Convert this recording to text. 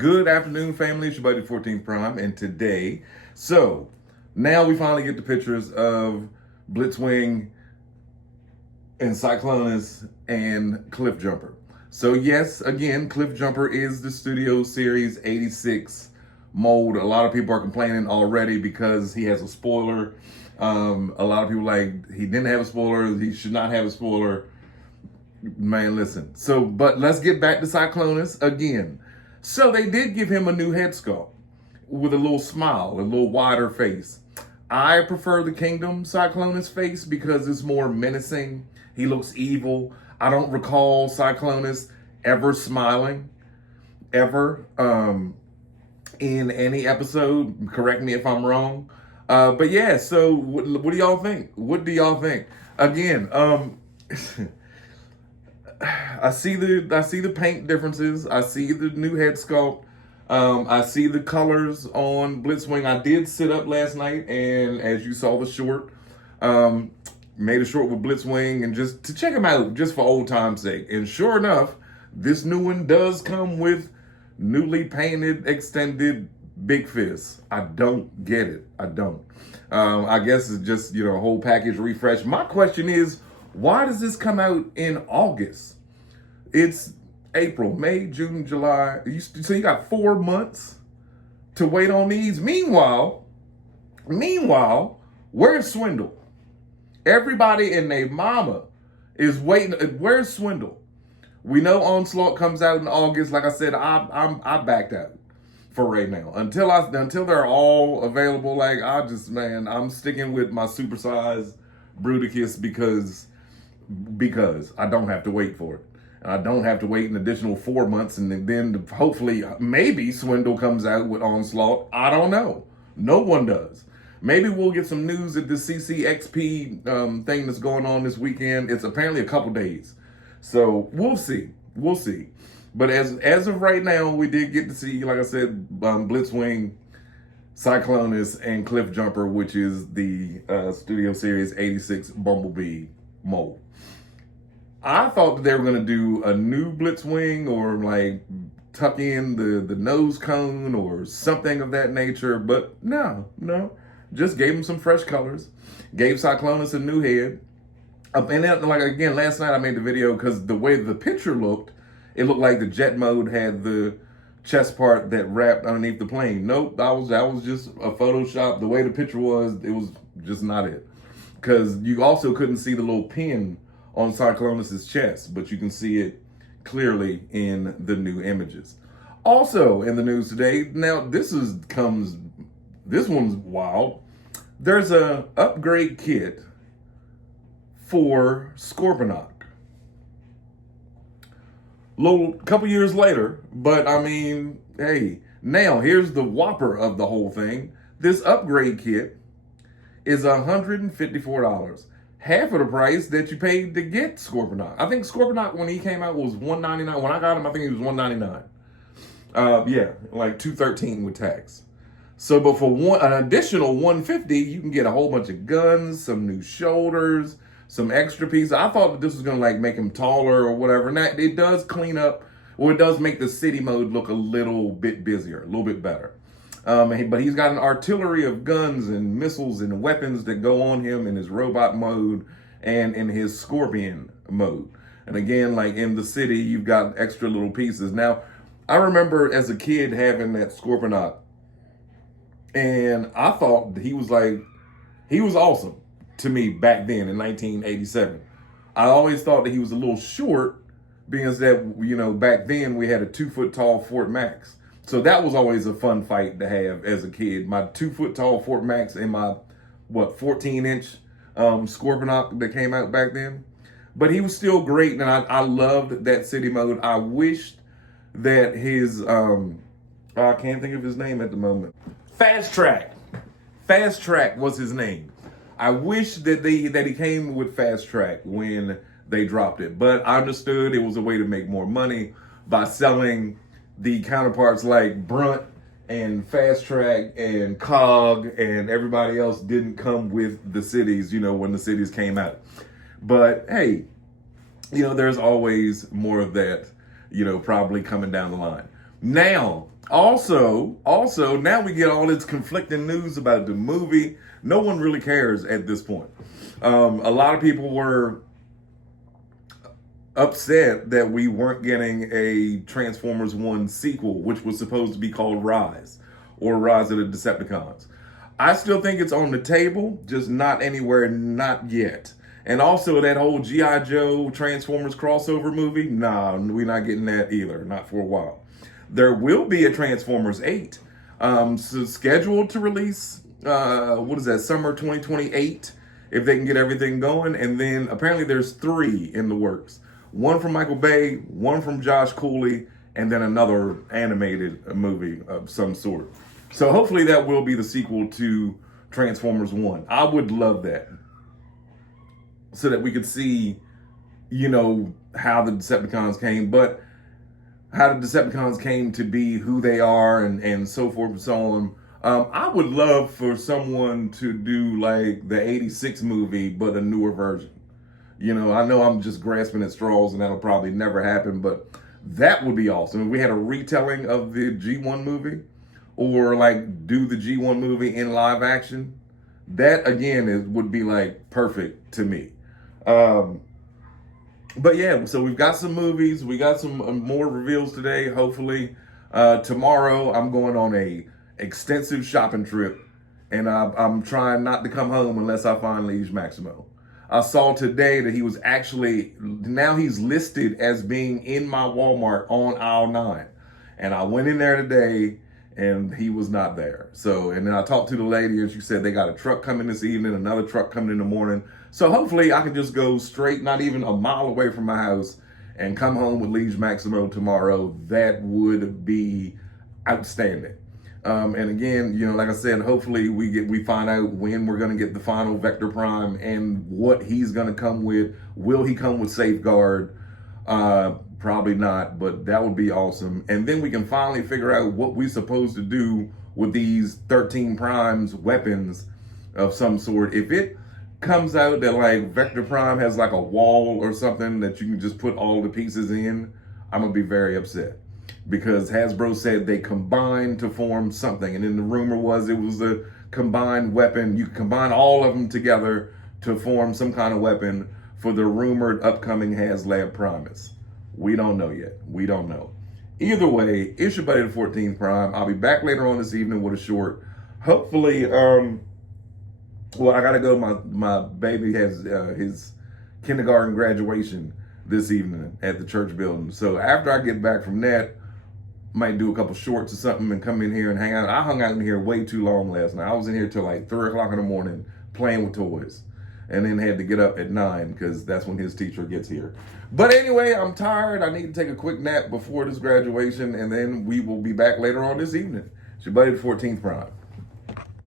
Good afternoon, family. It's your buddy 14th Prime, and today, now we finally get the pictures of Blitzwing and CYCLONUS and Cliff Jumper. So yes, again, Cliff Jumper is the Studio Series 86 mold. A lot of people are complaining already because he has a spoiler. A lot of people like, he didn't have a spoiler, he should not have a spoiler. Man, listen. But let's get back to CYCLONUS again. So they did give him a new head sculpt with a little smile, a little wider face. I prefer the Kingdom CYCLONUS face because it's more menacing. He looks evil. I don't recall CYCLONUS ever smiling, ever, in any episode. Correct me if I'm wrong. But yeah, so what do y'all think? What do y'all think? Again, I see the paint differences. I see the new head sculpt. I see the colors on Blitzwing. I did sit up last night, and as you saw the short, made a short with Blitzwing, and just to check him out, just for old time's sake. And sure enough, this new one does come with newly painted, extended Big Fist. I don't get it. I don't. I guess it's just, a whole package refresh. My question is, why does this come out in August? It's April, May, June, July. So you got 4 months to wait on these. Meanwhile, where's Swindle? Everybody and their mama is waiting. Where's Swindle? We know Onslaught comes out in August. Like I said, I backed out for right now. Until they're all available, I'm sticking with my supersized Bruticus because I don't have to wait for it. And I don't have to wait an additional 4 months, and then hopefully, maybe Swindle comes out with Onslaught. I don't know. No one does. Maybe we'll get some news at the CCXP thing that's going on this weekend. It's apparently a couple days. So we'll see. We'll see. But as of right now, we did get to see, like I said, Blitzwing, CYCLONUS, and Cliff Jumper, which is the Studio Series 86 Bumblebee mold. I thought that they were going to do a new Blitzwing or like tuck in the nose cone or something of that nature, but no. Just gave him some fresh colors, gave CYCLONUS a new head. And then, again, last night I made the video because the way the picture looked, it looked like the jet mode had the chest part that wrapped underneath the plane. Nope, that was just a Photoshop. The way the picture was, it was just not it. Because you also couldn't see the little pin on CYCLONUS's chest, but you can see it clearly in the new images. Also in the news today, now this one's wild. There's a upgrade kit for Scorponok. Couple years later, but I mean, hey, now here's the whopper of the whole thing. This upgrade kit is $154. Half of the price that you paid to get Scorponok. I think Scorponok, when he came out, was $199. When I got him, I think he was $199. Yeah, like $213 with tax. So, but for an additional $150, you can get a whole bunch of guns, some new shoulders, some extra pieces. I thought that this was gonna make him taller or whatever. And that it does clean up, or it does make the city mode look a little bit busier, a little bit better. But he's got an artillery of guns and missiles and weapons that go on him in his robot mode and in his scorpion mode. And again, like in the city, you've got extra little pieces. Now, I remember as a kid having that Scorponok, and I thought he was awesome to me back then in 1987. I always thought that he was a little short because that, back then we had a 2 foot tall Fort Max. So that was always a fun fight to have as a kid. My 2 foot tall Fort Max and my, 14-inch Scorponok that came out back then. But he was still great, and I loved that city mode. I wished that his, I can't think of his name at the moment. Fast Track was his name. I wish that he came with Fast Track when they dropped it. But I understood it was a way to make more money by selling the counterparts like Brunt and Fast Track and Cog and everybody else didn't come with the cities, when the cities came out. But hey, there's always more of that, probably coming down the line. Now, also, now we get all this conflicting news about the movie. No one really cares at this point. A lot of people were upset that we weren't getting a Transformers 1 sequel, which was supposed to be called Rise, or Rise of the Decepticons. I still think it's on the table, just not anywhere, not yet. And also that whole G.I. Joe Transformers crossover movie, nah, we're not getting that either, not for a while. There will be a Transformers 8, so scheduled to release, summer 2028, if they can get everything going. And then apparently there's 3 in the works. One from Michael Bay, one from Josh Cooley, and then another animated movie of some sort. So hopefully that will be the sequel to Transformers 1. I would love that. So that we could see, how the Decepticons came, but how the Decepticons came to be who they are and so forth and so on. I would love for someone to do like the 86 movie, but a newer version. I know I'm just grasping at straws and that'll probably never happen, but that would be awesome. If we had a retelling of the G1 movie, or like do the G1 movie in live action, that again would be like perfect to me. But yeah, so we've got some movies, we got some more reveals today. Hopefully, tomorrow I'm going on a extensive shopping trip, and I'm trying not to come home unless I find Liege Maximo. I saw today that he was now he's listed as being in my Walmart on aisle 9. And I went in there today and he was not there. So, and then I talked to the lady and she said they got a truck coming this evening, another truck coming in the morning. So hopefully I can just go straight, not even a mile away from my house, and come home with Liege Maximo tomorrow. That would be outstanding. And again, like I said, hopefully we find out when we're going to get the final Vector Prime and what he's going to come with. Will he come with Safeguard? Probably not, but that would be awesome. And then we can finally figure out what we're supposed to do with these 13 Primes weapons of some sort. If it comes out that like Vector Prime has like a wall or something that you can just put all the pieces in, I'm going to be very upset. Because Hasbro said they combined to form something. And then the rumor was it was a combined weapon. You combine all of them together to form some kind of weapon for the rumored upcoming HasLab Primus. We don't know yet. We don't know. Either way, it's your buddy the 14th Prime. I'll be back later on this evening with a short. Hopefully, I got to go. My baby has his kindergarten graduation this evening at the church building. So after I get back from that, might do a couple shorts or something and come in here and hang out. I hung out in here way too long last night. I was in here till like 3 o'clock in the morning playing with toys, and then had to get up at 9 because that's when his teacher gets here. But anyway, I'm tired. I need to take a quick nap before this graduation, and then we will be back later on this evening. It's your buddy the 14th Prime.